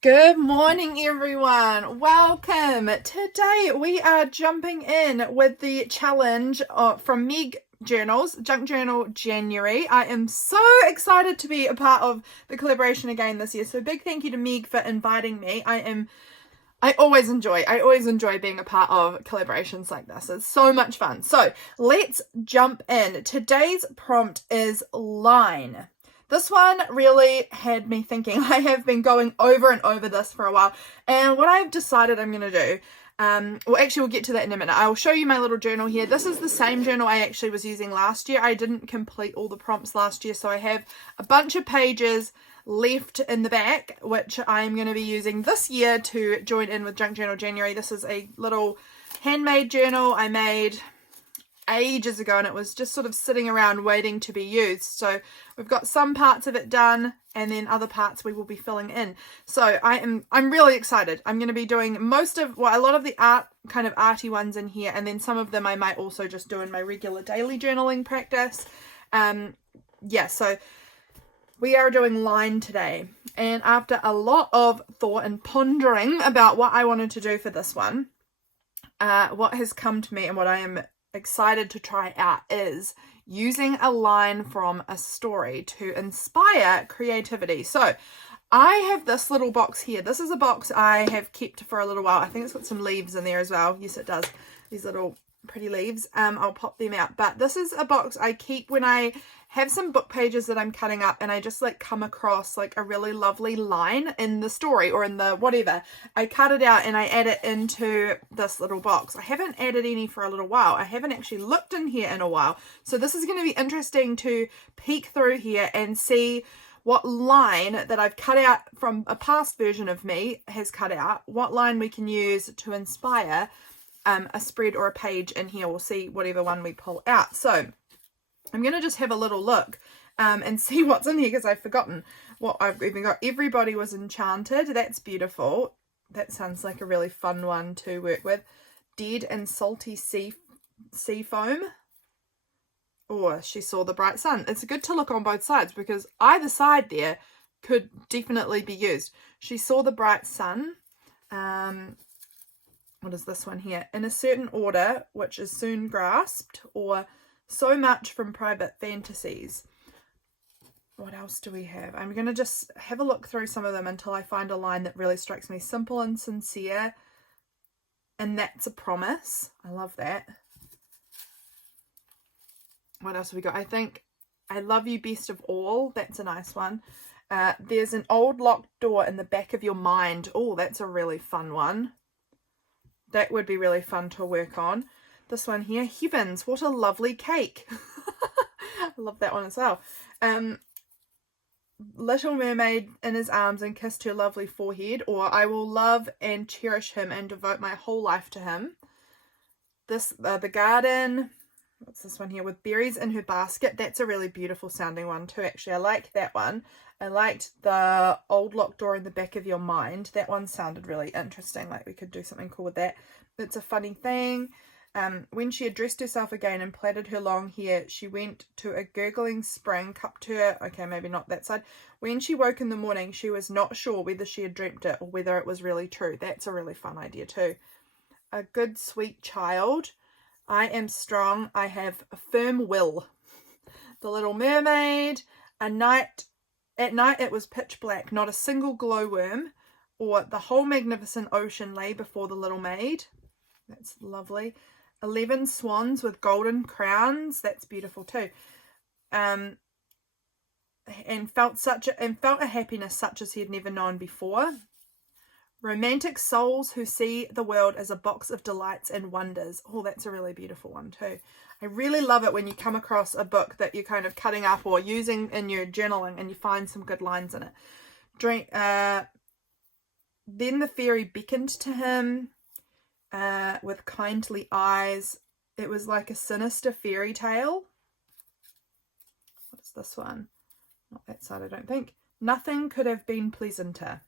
Good morning, everyone. Welcome. Today we are jumping in with the challenge from Meg Journals, Junk Journal January. I am so excited to be a part of the collaboration again this year. So big thank you to Meg for inviting me. I always enjoy being a part of collaborations like this. It's so much fun. So let's jump in. Today's prompt is line. This one really had me thinking. I have been going over and over this for a while. And what I've decided I'm going to do, we'll get to that in a minute. I will show you my little journal here. This is the same journal I actually was using last year. I didn't complete all the prompts last year, so I have a bunch of pages left in the back, which I'm going to be using this year to join in with Junk Journal January. This is a little handmade journal I made ages ago, and it was just sort of sitting around waiting to be used. So we've got some parts of it done, and then other parts we will be filling in. So I'm really excited. I'm going to be doing a lot of the kind of arty ones in here, and then some of them I might also just do in my regular daily journaling practice. So we are doing line today, and after a lot of thought and pondering about what I wanted to do for this one, what has come to me and what I am excited to try out is using a line from a story to inspire creativity. So I have this little box here. This is a box I have kept for a little while. I think it's got some leaves in there as well. Yes, it does. These little pretty leaves. I'll pop them out. But this is a box I keep when I have some book pages that I'm cutting up and I just come across a really lovely line in the story or in the whatever. I cut it out and I add it into this little box. I haven't added any for a little while. I haven't actually looked in here in a while. So this is going to be interesting to peek through here and see what line that I've cut out from a past version of me has cut out, what line we can use to inspire a spread or a page in here. We'll see whatever one we pull out. So I'm going to just have a little look and see what's in here because I've forgotten what I've even got. Everybody was enchanted. That's beautiful. That sounds like a really fun one to work with. Dead and salty sea foam. Oh, she saw the bright sun. It's good to look on both sides because either side there could definitely be used. She saw the bright sun. What is this one here? In a certain order, which is soon grasped, or so much from private fantasies. What else do we have? I'm going to just have a look through some of them until I find a line that really strikes me. Simple and sincere. And that's a promise. I love that. What else have we got? I think I love you best of all. That's a nice one. There's an old locked door in the back of your mind. Oh, that's a really fun one. That would be really fun to work on. This one here, heavens, what a lovely cake. I love that one as well. Little mermaid in his arms and kissed her lovely forehead, or I will love and cherish him and devote my whole life to him. This, the garden, what's this one here, with berries in her basket. That's a really beautiful sounding one too, actually. I like that one. I liked the old locked door in the back of your mind. That one sounded really interesting, like we could do something cool with that. It's a funny thing. When she addressed herself again and plaited her long hair, she went to a gurgling spring, cupped her, okay, maybe not that side. When she woke in the morning, she was not sure whether she had dreamt it or whether it was really true. That's a really fun idea too. A good, sweet child. I am strong. I have a firm will. The Little Mermaid. At night it was pitch black. Not a single glowworm. Or the whole magnificent ocean lay before the little maid. That's lovely. 11 swans with golden crowns. That's beautiful too. And felt a happiness such as he had never known before. Romantic souls who see the world as a box of delights and wonders. Oh, that's a really beautiful one too. I really love it when you come across a book that you're kind of cutting up or using in your journaling and you find some good lines in it. Then the fairy beckoned to him with kindly eyes. It was like a sinister fairy tale. What's this one? Not that side, I don't think. Nothing could have been pleasanter.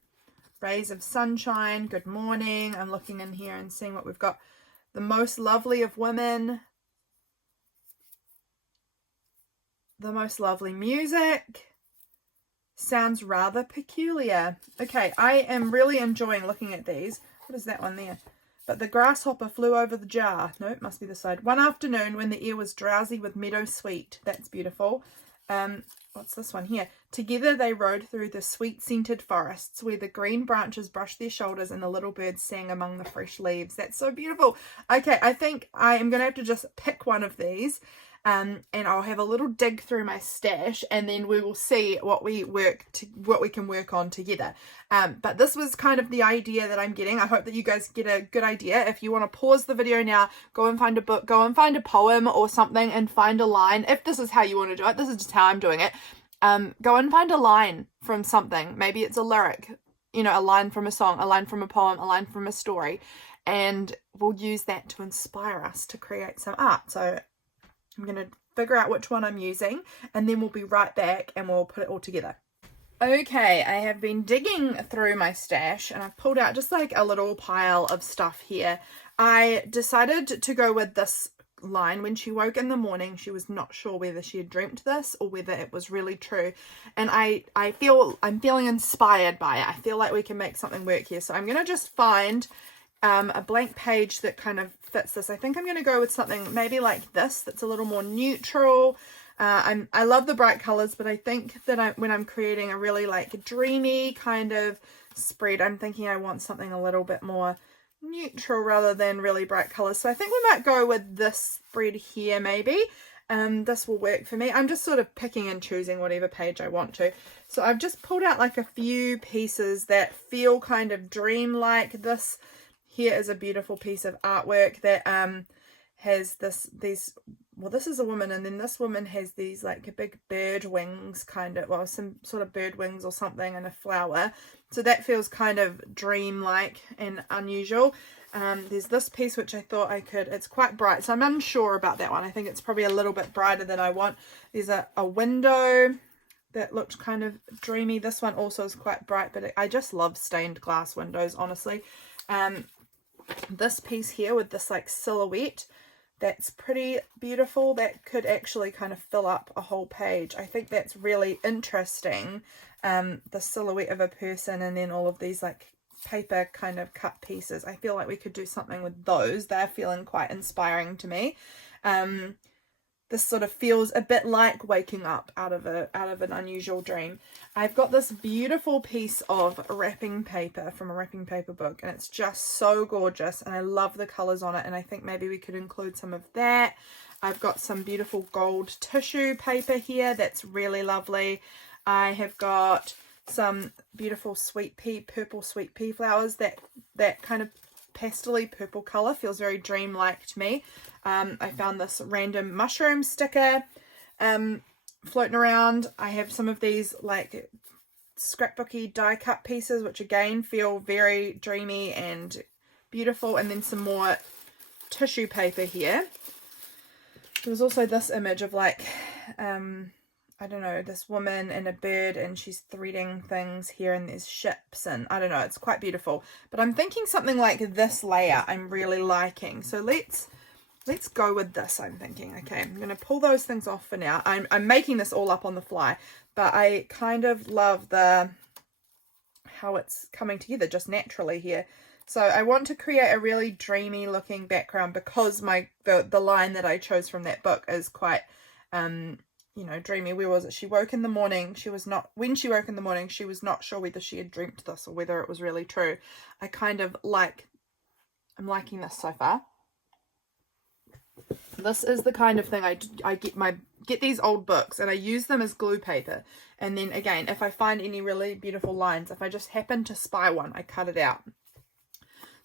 Rays of sunshine, good morning. I'm looking in here and seeing what we've got. The most lovely of women. The most lovely music. sounds rather peculiar. Okay, I am really enjoying looking at these. What is that one there? But the grasshopper flew over the jar. No, it must be this side. One afternoon when the air was drowsy with meadow sweet. That's beautiful. What's this one here? Together they rode through the sweet-scented forests where the green branches brushed their shoulders and the little birds sang among the fresh leaves. That's so beautiful. Okay, I think I am going to have to just pick one of these. And I'll have a little dig through my stash, and then we will see what we can work on together. But this was kind of the idea that I'm getting. I hope that you guys get a good idea. If you want to pause the video now, go and find a book, go and find a poem or something, and find a line. If this is how you want to do it, this is just how I'm doing it. Go and find a line from something. Maybe it's a lyric, you know, a line from a song, a line from a poem, a line from a story, and we'll use that to inspire us to create some art. So I'm going to figure out which one I'm using, and then we'll be right back and we'll put it all together. Okay, I have been digging through my stash and I've pulled out just like a little pile of stuff here. I decided to go with this line. When she woke in the morning, she was not sure whether she had dreamt this or whether it was really true. And I'm feeling inspired by it. I feel like we can make something work here. So I'm going to just find a blank page that kind of fits this. I think I'm going to go with something maybe like this that's a little more neutral. I love the bright colors, but I think that when I'm creating a really like dreamy kind of spread, I'm thinking I want something a little bit more neutral rather than really bright colors. So I think we might go with this spread here maybe. This will work for me. I'm just sort of picking and choosing whatever page I want to. So I've just pulled out like a few pieces that feel kind of dream-like. This here is a beautiful piece of artwork that has this is a woman, and then this woman has these like big bird wings, kind of, well, some sort of bird wings or something, and a flower. So that feels kind of dream-like and unusual. There's this piece which I thought it's quite bright, so I'm unsure about that one. I think it's probably a little bit brighter than I want. There's a window that looked kind of dreamy. This one also is quite bright, but I just love stained glass windows, honestly. This piece here with this like silhouette, that's pretty beautiful. That could actually kind of fill up a whole page. I think that's really interesting. The silhouette of a person and then all of these like paper kind of cut pieces. I feel like we could do something with those. They're feeling quite inspiring to me. This sort of feels a bit like waking up out of an unusual dream. I've got this beautiful piece of wrapping paper from a wrapping paper book, and it's just so gorgeous, and I love the colors on it, and I think maybe we could include some of that. I've got some beautiful gold tissue paper here that's really lovely. I have got some beautiful purple sweet pea flowers. That kind of pastel-y purple color feels very dream-like to me. I found this random mushroom sticker floating around. I have some of these like scrapbooky die cut pieces, which again feel very dreamy and beautiful, and then some more tissue paper here. There was also this image of like I don't know, this woman and a bird, and she's threading things here, and there's ships, and I don't know, it's quite beautiful. But I'm thinking something like this layout I'm really liking. So let's go with this, I'm thinking. Okay, I'm going to pull those things off for now. I'm making this all up on the fly, but I kind of love how it's coming together just naturally here. So I want to create a really dreamy looking background because the line that I chose from that book is quite you know, dreamy. Where was it? She woke in the morning. When she woke in the morning, she was not sure whether she had dreamt this or whether it was really true. I'm liking this so far. This is the kind of thing I get these old books and I use them as glue paper. And then again, if I find any really beautiful lines, if I just happen to spy one, I cut it out.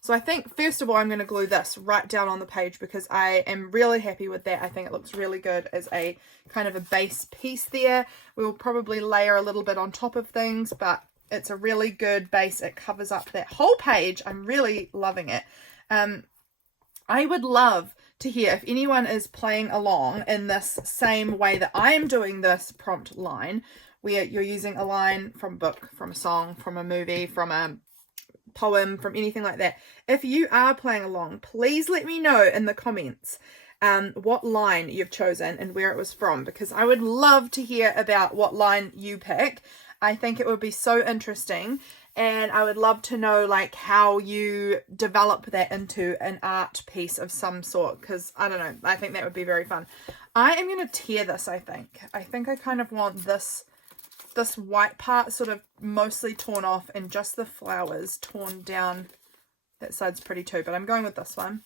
So I think, first of all, I'm going to glue this right down on the page because I am really happy with that. I think it looks really good as a kind of a base piece there. We'll probably layer a little bit on top of things, but it's a really good base. It covers up that whole page. I'm really loving it. I would love to hear if anyone is playing along in this same way that I am doing this prompt line, where you're using a line from a book, from a song, from a movie, from a poem, from anything like that. If you are playing along, please let me know in the comments what line you've chosen and where it was from, because I would love to hear about what line you pick. I think it would be so interesting, and I would love to know like how you develop that into an art piece of some sort, because I don't know, I think that would be very fun. I am going to tear this. I think I kind of want this white part sort of mostly torn off and just the flowers torn down. That side's pretty too, but I'm going with this one.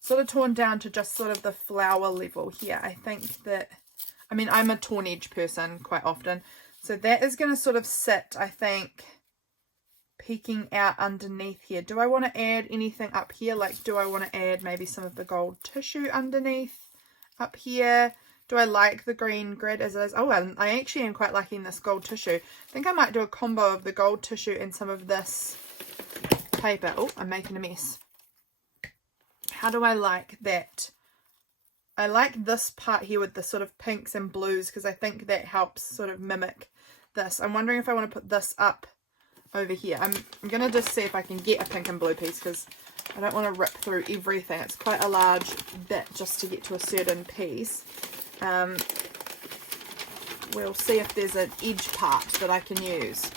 Sort of torn down to just sort of the flower level here. I think that, I mean, I'm a torn edge person quite often. So that is going to sort of sit, I think, peeking out underneath here. Do I want to add anything up here? Like, do I want to add maybe some of the gold tissue underneath up here? Do I like the green grid as it is? Oh, I actually am quite liking this gold tissue. I think I might do a combo of the gold tissue and some of this paper. Oh, I'm making a mess. How do I like that? I like this part here with the sort of pinks and blues because I think that helps sort of mimic this. I'm wondering if I want to put this up over here. I'm going to just see if I can get a pink and blue piece because I don't want to rip through everything. It's quite a large bit just to get to a certain piece. We'll see if there's an edge part that I can use.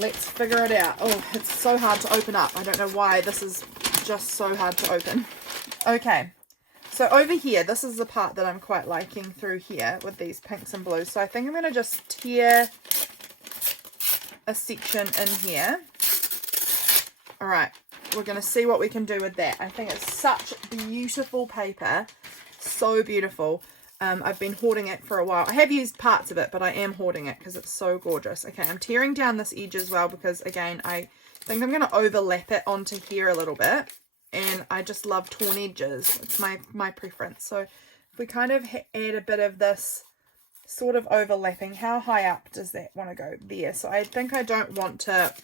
Let's figure it out. Oh, it's so hard to open up. I don't know why this is just so hard to open. Okay, so over here, this is the part that I'm quite liking through here with these pinks and blues. So I think I'm going to just tear a section in here. All right, we're going to see what we can do with that. I think it's such beautiful paper. So beautiful. I've been hoarding it for a while. I have used parts of it, but I am hoarding it because it's so gorgeous. Okay, I'm tearing down this edge as well because, again, I think I'm going to overlap it onto here a little bit. And I just love torn edges. It's my preference. So if we kind of add a bit of this sort of overlapping, how high up does that want to go? There. So I think I don't want to...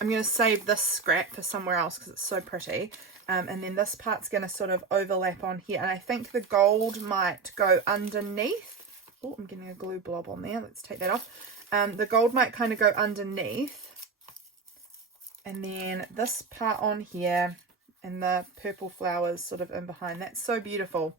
I'm going to save this scrap for somewhere else because it's so pretty. And then this part's going to sort of overlap on here. And I think the gold might go underneath. Oh, I'm getting a glue blob on there. Let's take that off. The gold might kind of go underneath. And then this part on here and the purple flowers sort of in behind. That's so beautiful.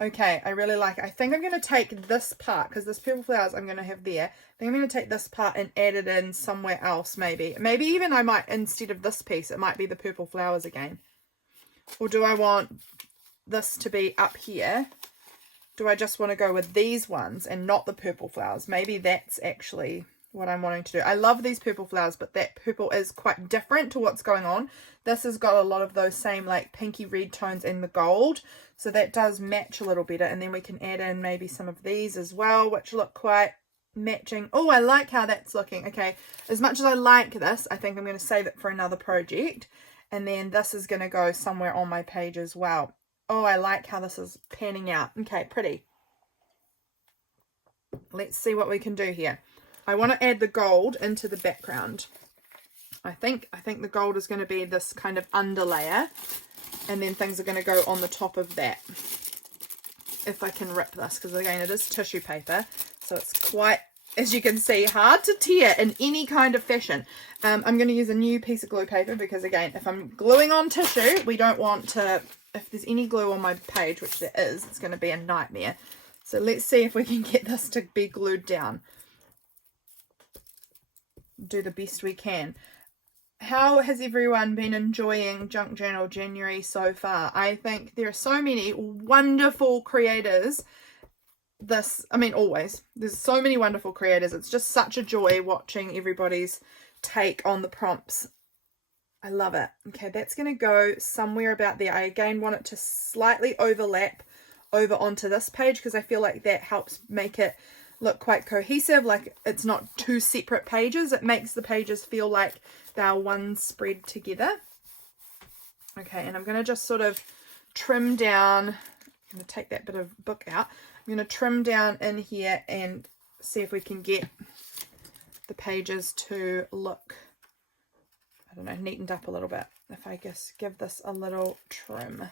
Okay, I really like it. I think I'm going to take this part because this purple flowers I'm going to have there. I think I'm going to take this part and add it in somewhere else maybe. Maybe even I might, instead of this piece, it might be the purple flowers again. Or do I want this to be up here? Do I just want to go with these ones and not the purple flowers? Maybe that's actually what I'm wanting to do. I love these purple flowers, but that purple is quite different to what's going on. This has got a lot of those same like pinky red tones in the gold. So that does match a little better. And then we can add in maybe some of these as well, which look quite matching. Oh, I like how that's looking. Okay, as much as I like this, I think I'm going to save it for another project. And then this is going to go somewhere on my page as well. Oh, I like how this is panning out. Okay, pretty. Let's see what we can do here. I want to add the gold into the background. I think the gold is going to be this kind of underlayer. And then things are going to go on the top of that. If I can rip this, because again, it is tissue paper. So it's quite, as you can see, hard to tear in any kind of fashion. I'm going to use a new piece of glue paper because, again, if I'm gluing on tissue, we don't want to, if there's any glue on my page, which there is, it's going to be a nightmare. So let's see if we can get this to be glued down. Do the best we can. How has everyone been enjoying Junk Journal January so far? I think there are so many wonderful creators. Always. There's so many wonderful creators. It's just such a joy watching everybody's take on the prompts. I love it. Okay, that's going to go somewhere about there. I again want it to slightly overlap over onto this page because I feel like that helps make it look quite cohesive, like it's not two separate pages. It makes the pages feel like they're one spread together. Okay, and I'm going to just sort of trim down. I'm going to take that bit of book out. I'm going to trim down in here and see if we can get the pages to look, I don't know, neatened up a little bit. If I just give this a little trim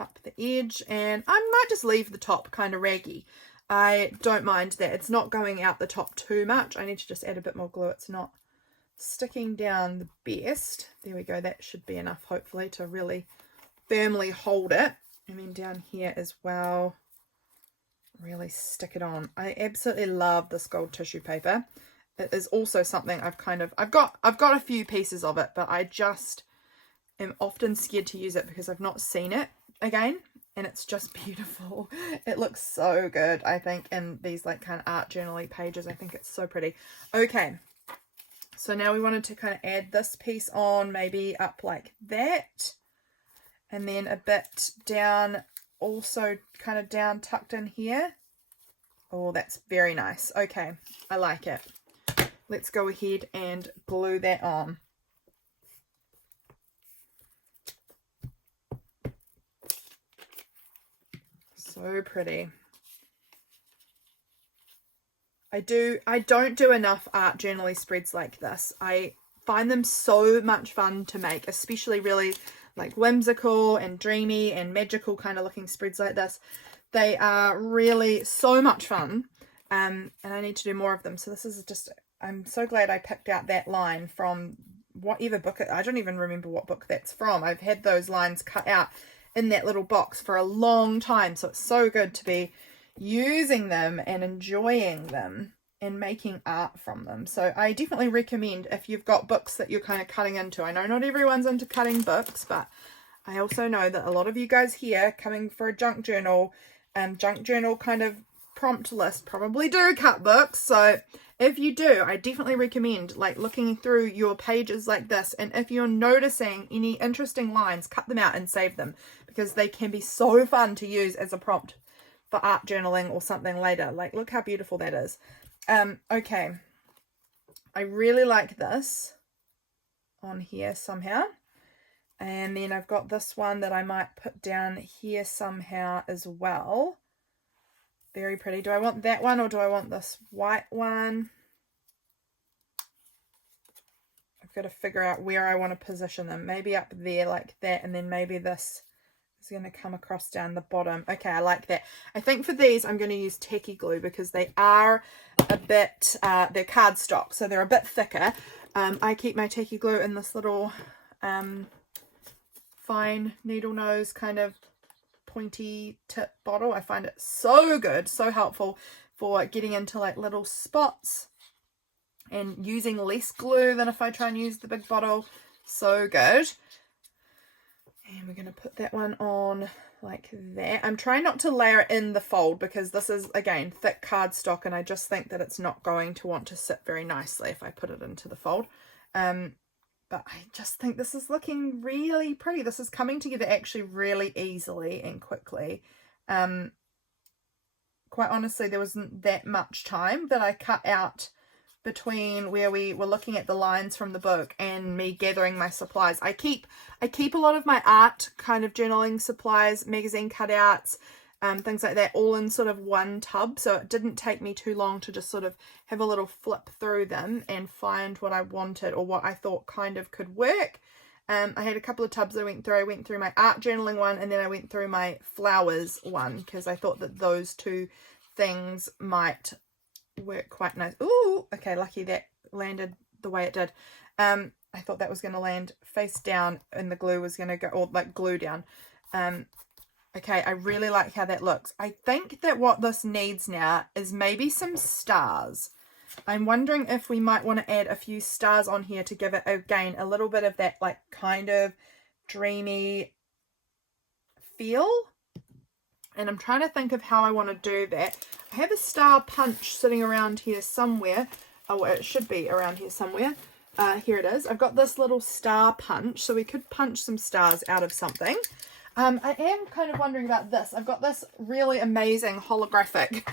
up the edge, and I might just leave the top kind of raggy. I don't mind that. It's not going out the top too much. I need to just add a bit more glue. It's not sticking down the best. There we go. That should be enough, hopefully, to really firmly hold it. And then down here as well. really stick it on. I absolutely love this gold tissue paper. It is also something I've got a few pieces of it, but I just am often scared to use it because I've not seen it again, and it's just beautiful. It looks so good, I think, in these like kind of art journaly pages. I think it's so pretty. Okay, so now we wanted to kind of add this piece on, maybe up like that, and then a bit down, also kind of down tucked in here. Oh, that's very nice. Okay, I like it. Let's go ahead and glue that on. So pretty. I don't do enough art journaly spreads like this. I find them so much fun to make, especially really like whimsical and dreamy and magical kind of looking spreads like this. They are really so much fun, and I need to do more of them. So this is just, I'm so glad I picked out that line from whatever book I don't even remember what book that's from. I've had those lines cut out in that little box for a long time, so it's so good to be using them and enjoying them and making art from them. So I definitely recommend, if you've got books that you're kind of cutting into. I know not everyone's into cutting books, but I also know that a lot of you guys here coming for a junk journal kind of prompt list probably do cut books. So if you do, I definitely recommend like looking through your pages like this, and if you're noticing any interesting lines, cut them out and save them, because they can be so fun to use as a prompt for art journaling or something later. Like, look how beautiful that is. Okay, I really like this on here somehow, and then I've got this one that I might put down here somehow as well. Very pretty. Do I want that one or do I want this white one? I've got to figure out where I want to position them. Maybe up there like that, and then maybe this is going to come across down the bottom. Okay, I like that. I think for these I'm going to use tacky glue because they are a bit, they're cardstock, so they're a bit thicker. I keep my tacky glue in this little fine needle nose kind of pointy tip bottle. I find it so good, so helpful for getting into like little spots and using less glue than if I try and use the big bottle. So good. And we're going to put that one on like that. I'm trying not to layer it in the fold because this is, again, thick cardstock, and I just think that it's not going to want to sit very nicely if I put it into the fold. But I just think this is looking really pretty. This is coming together actually really easily and quickly. Quite honestly, there wasn't that much time that I cut out between where we were looking at the lines from the book and me gathering my supplies. I keep a lot of my art kind of journaling supplies, magazine cutouts, things like that, all in sort of one tub, so it didn't take me too long to just sort of have a little flip through them and find what I wanted or what I thought kind of could work. I had a couple of tubs I went through. I went through my art journaling one, and then I went through my flowers one, because I thought that those two things might work quite nice. Ooh, okay, lucky that landed the way it did. I thought that was going to land face down and the glue was going to go, or like glue down. Okay, I really like how that looks. I think that what this needs now is maybe some stars. I'm wondering if we might want to add a few stars on here to give it, again, a little bit of that like kind of dreamy feel. And I'm trying to think of how I want to do that. I have a star punch sitting around here somewhere. Oh, it should be around here somewhere. Here it is. I've got this little star punch, so we could punch some stars out of something. I am kind of wondering about this. I've got this really amazing holographic.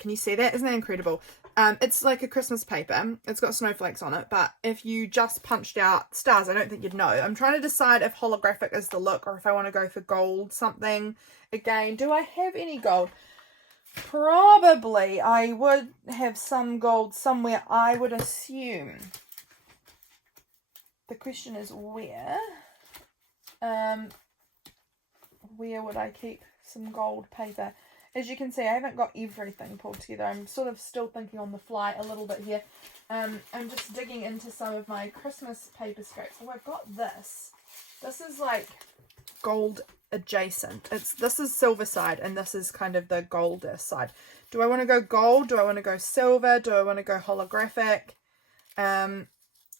Can you see that? Isn't that incredible? It's like a Christmas paper. It's got snowflakes on it, but if you just punched out stars, I don't think you'd know. I'm trying to decide if holographic is the look or if I want to go for gold something. Again, do I have any gold? Probably I would have some gold somewhere, I would assume. The question is where? Where would I keep some gold paper? As you can see, I haven't got everything pulled together. I'm sort of still thinking on the fly a little bit here. I'm just digging into some of my Christmas paper scraps. Oh, I've got this. This is like gold adjacent. This is silver side and this is kind of the golder side. Do I want to go gold? Do I want to go silver? Do I want to go holographic?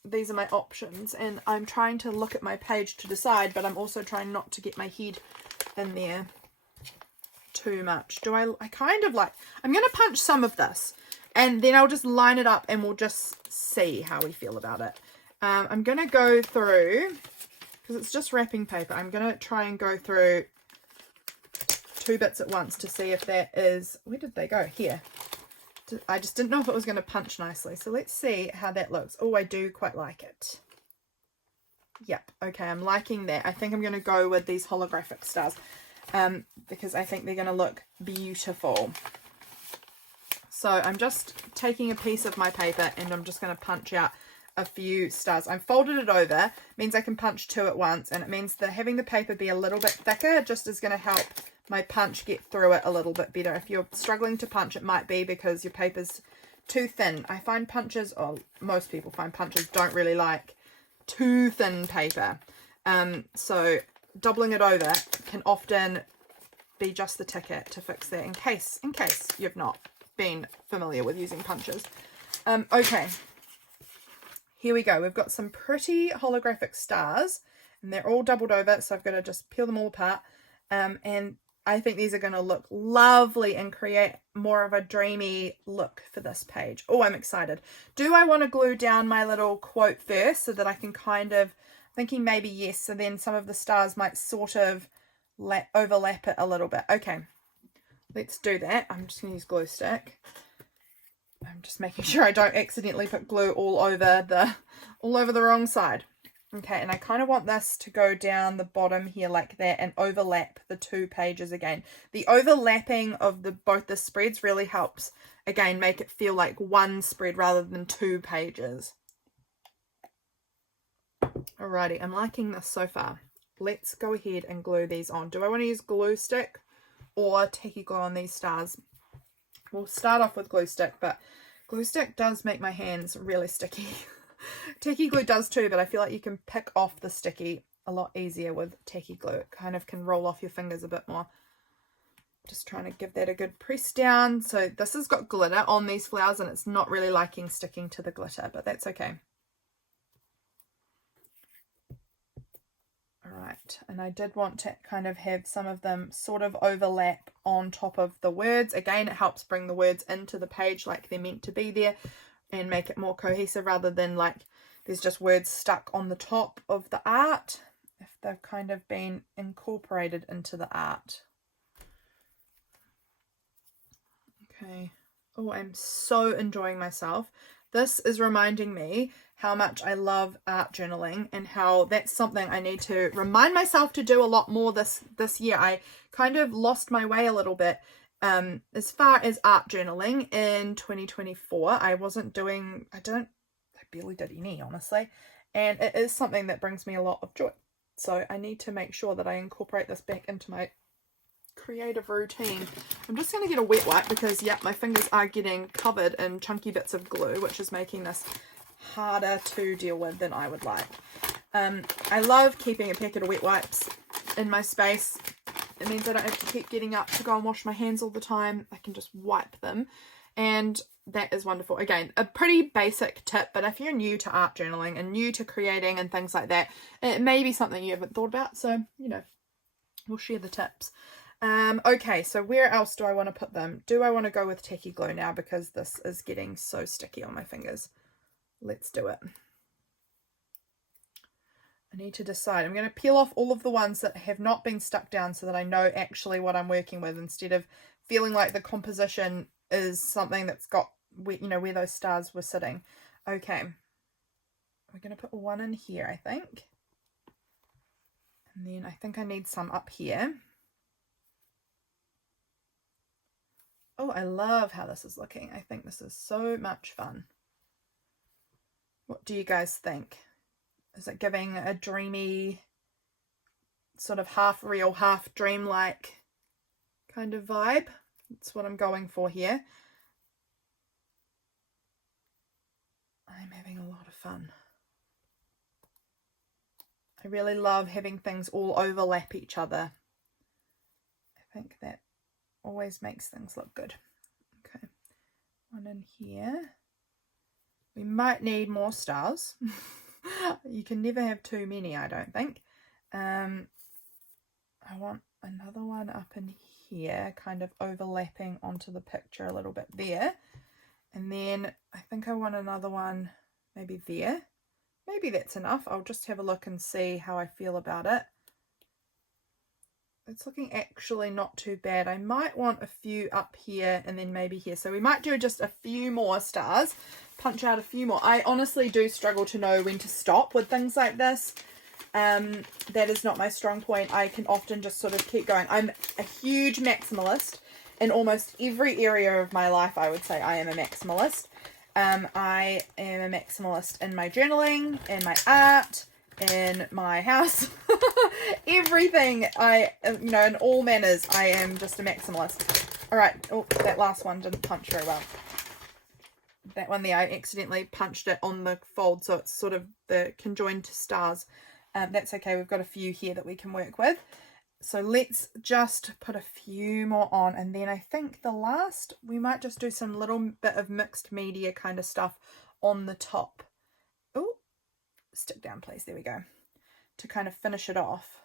These are my options, and I'm trying to look at my page to decide, but I'm also trying not to get my head in there too much. I kind of like, I'm going to punch some of this and then I'll just line it up and we'll just see how we feel about it. I'm going to go through, because it's just wrapping paper, I'm going to try and go through 2 bits at once to see if that is, where did they go? Here. I just didn't know if it was going to punch nicely. So let's see how that looks. Oh, I do quite like it. Yep. Okay, I'm liking that. I think I'm going to go with these holographic stars because I think they're going to look beautiful. So I'm just taking a piece of my paper and I'm just going to punch out a few stars. I've folded it over, means I can punch 2 at once, and it means that having the paper be a little bit thicker just is going to help my punch get through it a little bit better. If you're struggling to punch, it might be because your paper's too thin. I find punches, or most people find punches don't really like too thin paper. So doubling it over can often be just the ticket to fix that in case you've not been familiar with using punches. Okay, here we go. We've got some pretty holographic stars and they're all doubled over, so I've got to just peel them all apart. And I think these are going to look lovely and create more of a dreamy look for this page. Oh, I'm excited. Do I want to glue down my little quote first so that I can kind of, thinking maybe yes, so then some of the stars might sort of overlap it a little bit. Okay, let's do that. I'm just going to use glue stick. I'm just making sure I don't accidentally put glue all over the wrong side. Okay, and I kind of want this to go down the bottom here like that and overlap the 2 pages again. The overlapping of both the spreads really helps, again, make it feel like one spread rather than 2 pages. Alrighty, I'm liking this so far. Let's go ahead and glue these on. Do I want to use glue stick or tacky glue on these stars? We'll start off with glue stick, but glue stick does make my hands really sticky. Tacky glue does too, but I feel like you can pick off the sticky a lot easier with tacky glue. It kind of can roll off your fingers a bit more. Just trying to give that a good press down. So this has got glitter on these flowers and it's not really liking sticking to the glitter, but that's okay. Alright, and I did want to kind of have some of them sort of overlap on top of the words. Again, it helps bring the words into the page like they're meant to be there and make it more cohesive rather than like there's just words stuck on the top of the art if they've kind of been incorporated into the art. Okay. Oh, I'm so enjoying myself. This is reminding me how much I love art journaling and how that's something I need to remind myself to do a lot more this year. I kind of lost my way a little bit as far as art journaling in 2024. I barely did any, honestly, and it is something that brings me a lot of joy. So I need to make sure that I incorporate this back into my creative routine. I'm just going to get a wet wipe because, yep, my fingers are getting covered in chunky bits of glue, which is making this harder to deal with than I would like. I love keeping a packet of wet wipes in my space. It means I don't have to keep getting up to go and wash my hands all the time. I can just wipe them, and that is wonderful. Again, a pretty basic tip, but if you're new to art journaling and new to creating and things like that, it may be something you haven't thought about, so, you know, we'll share the tips. Okay, so where else do I want to put them? Do I want to go with tacky glue now because this is getting so sticky on my fingers? Let's do it. I need to decide. I'm going to peel off all of the ones that have not been stuck down so that I know actually what I'm working with instead of feeling like the composition is something that's got, you know, where those stars were sitting. Okay. We're going to put one in here, I think. And then I think I need some up here. Oh, I love how this is looking. I think this is so much fun. What do you guys think? Is it giving a dreamy, sort of half real, half dreamlike kind of vibe? That's what I'm going for here. I'm having a lot of fun. I really love having things all overlap each other think that always makes things look good. Okay, one in here. We might need more stars. You can never have too many, I don't think. I want another one up in here, kind of overlapping onto the picture a little bit there. And then I think I want another one maybe there. Maybe that's enough. I'll just have a look and see how I feel about it. It's looking actually not too bad. I might want a few up here and then maybe here. So we might do just a few more stars, punch out a few more. I honestly do struggle to know when to stop with things like this. That is not my strong point. I can often just sort of keep going. I'm a huge maximalist in almost every area of my life. I would say I am a maximalist. I am a maximalist in my journaling, in my art, in my house, everything. In all manners, I am just a maximalist. All right. Oh, that last one didn't punch very well. That one there, I accidentally punched it on the fold, so it's sort of the conjoined stars. That's okay. We've got a few here that we can work with. So let's just put a few more on, and then I think the last, we might just do some little bit of mixed media kind of stuff on the top. Oh, stick down please, there we go, to kind of finish it off.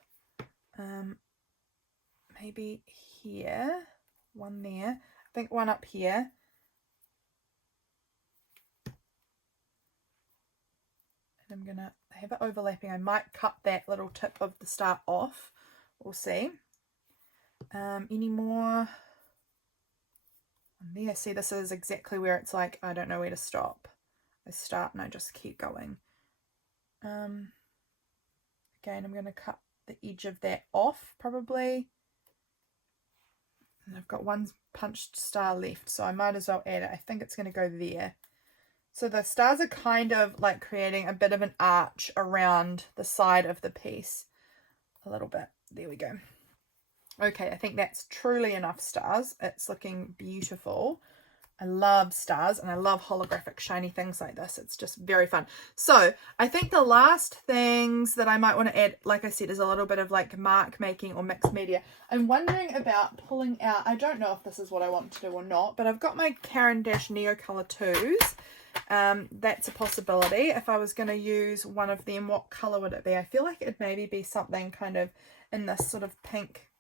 Maybe here, one there, I think one up here. And I'm gonna have it overlapping. I might cut that little tip of the star off. We'll see. Any more on there? See, this is exactly where it's like I don't know where to stop. I start and I just keep going. Again, I'm going to cut the edge of that off probably. And I've got one punched star left, so I might as well add it. I think it's going to go there. So the stars are kind of like creating a bit of an arch around the side of the piece. A little bit. There we go. Okay, I think that's truly enough stars. It's looking beautiful. I love stars and I love holographic shiny things like this. It's just very fun. So I think the last things that I might want to add, like I said, is a little bit of like mark making or mixed media. I'm wondering about pulling out, I don't know if this is what I want to do or not, but I've got my Caran d'Ache Neocolor 2s. That's a possibility. If I was going to use one of them, what color would it be? I feel like it'd maybe be something kind of in this sort of pink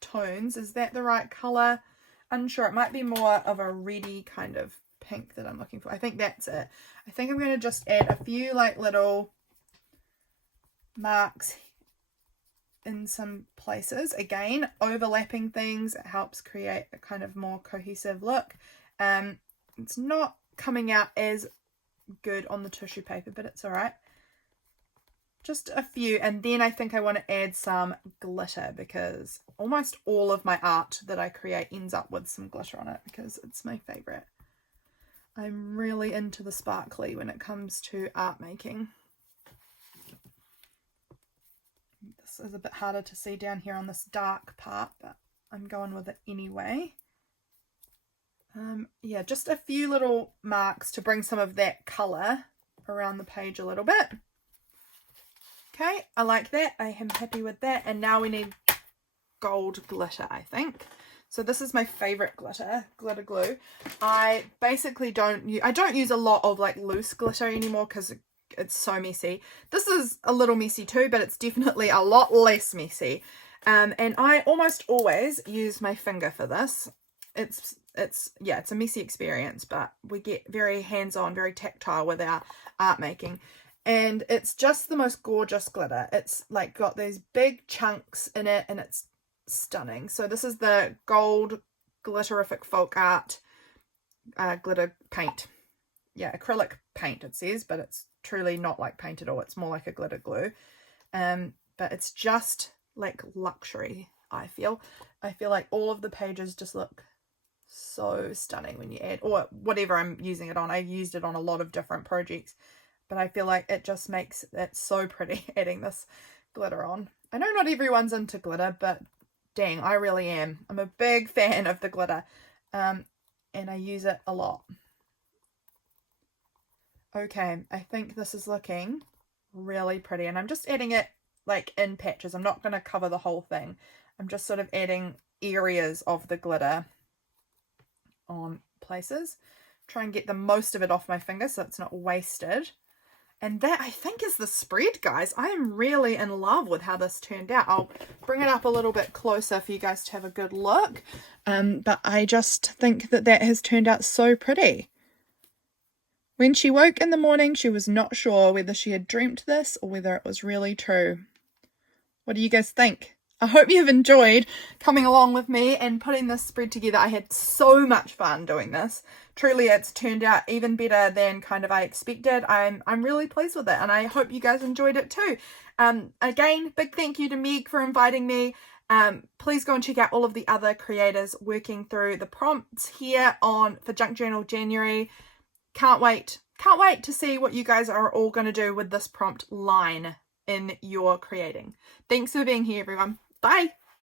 tones. Is that the right color? Unsure. It might be more of a reddy kind of pink that I'm looking for. I think that's it. I think I'm going to just add a few like little marks in some places. Again, overlapping things. It helps create a kind of more cohesive look. It's not coming out as good on the tissue paper, but it's all right. Just a few, and then I think I want to add some glitter because almost all of my art that I create ends up with some glitter on it because it's my favorite. I'm really into the sparkly when it comes to art making. This is a bit harder to see down here on this dark part, but I'm going with it anyway. Yeah, just a few little marks to bring some of that colour around the page a little bit. Okay, I like that. I am happy with that. And now we need gold glitter, I think. So this is my favourite glitter glue. I basically don't use a lot of like loose glitter anymore because it's so messy. This is a little messy too, but it's definitely a lot less messy. And I almost always use my finger for this. It's a messy experience, but we get very hands-on, very tactile with our art making. And it's just the most gorgeous glitter. It's like got these big chunks in it and it's stunning. So this is the Gold Glitterific Folk Art glitter paint. Yeah, acrylic paint it says, but it's truly not like paint at all. It's more like a glitter glue. But it's just like luxury, I feel. I feel like all of the pages just look so stunning when you add, or whatever I'm using it on. I used it on a lot of different projects. But I feel like it just makes it so pretty adding this glitter on. I know not everyone's into glitter, but dang, I really am. I'm a big fan of the glitter, and I use it a lot. Okay, I think this is looking really pretty, and I'm just adding it like in patches. I'm not going to cover the whole thing. I'm just sort of adding areas of the glitter on places. Try and get the most of it off my finger so it's not wasted. And that, I think, is the spread, guys. I am really in love with how this turned out. I'll bring it up a little bit closer for you guys to have a good look. But I just think that that has turned out so pretty. When she woke in the morning, she was not sure whether she had dreamt this or whether it was really true. What do you guys think? I hope you've enjoyed coming along with me and putting this spread together. I had so much fun doing this. Truly, it's turned out even better than kind of I expected. I'm really pleased with it, and I hope you guys enjoyed it too. Again, big thank you to Meg for inviting me. Please go and check out all of the other creators working through the prompts here for Junk Journal January. Can't wait to see what you guys are all going to do with this prompt line in your creating. Thanks for being here, everyone. Bye.